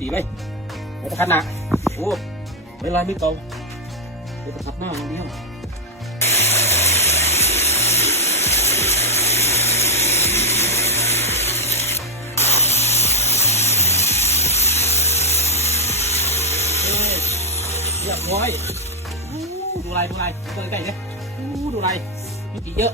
ดีไหมเดี๋ยวจะขัดหนักโอ้ไม่ลอยไม่ตรงเดี๋ยวจะขัดหน้าอย่างเดียวเรียบร้อยดูลายตัวใกล้ๆเนี่ยดูลายมีกี่เยอะ